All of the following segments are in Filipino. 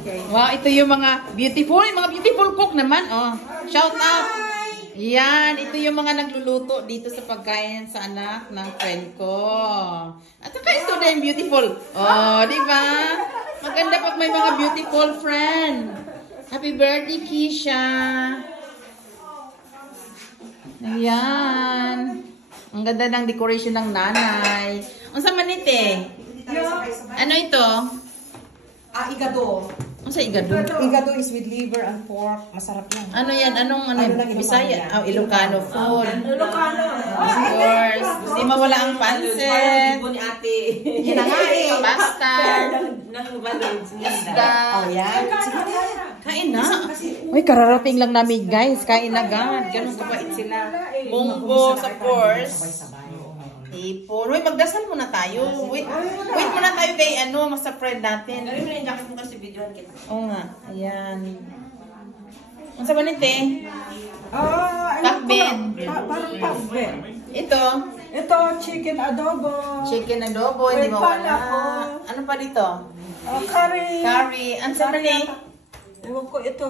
Okay. Wow, ito yung mga beautiful cook naman. Oh, shout out. Yan, ito yung mga nagluluto dito sa pagkain sa anak ng friend ko. At saka ito din, beautiful. Oh, di ba? Maganda pag may mga beautiful friend. Happy birthday, Keisha. Ayan. Ang ganda ng decoration ng nanay. Ang sa manite. Ano ito? Igado. Ang sa igado? Igado is with liver and pork. Masarap yan. Ano yan? Anong lang, Bisaya? Ilocano yan. Ilocano food. Ilocano. Of course. Hindi mawala ang pansit. Ni ate. Hinangain. Pasta. Isda. Oh, yan. Sige na. Kain na. Uy, kararating lang namin guys. Kain na agad. Ganun kabait sila. Munggo, of course. Ipon. Uy, magdasal muna tayo. Wait muna tayo kay sa friend natin. Gawin mo na yung jacket mo kasi videoan kita. Oo nga. Ayan. Ang sa manite? Pakbet. Parang pakbet. Ito. Ito, chicken adobo. Chicken adobo. Hindi mawala. Ano pa dito? Curry. Curry. Ang sa mani? Ewan ko ito.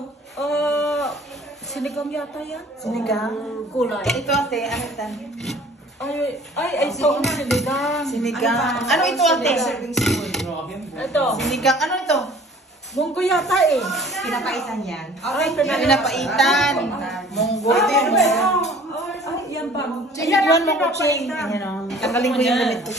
Sinigang yata yan. Sinigang. Kulay. Ito ate. Ano ito? Ito ang sinigang. Sinigang. Ano ito ate? Ito. Sinigang. Ano ito? Munggo yata eh. Pinapaitan yan. Pinapaitan. Munggo. Ito yung munggo. Yan ba? Sige, yun mo kuching. Tanggalin ko yung ganito.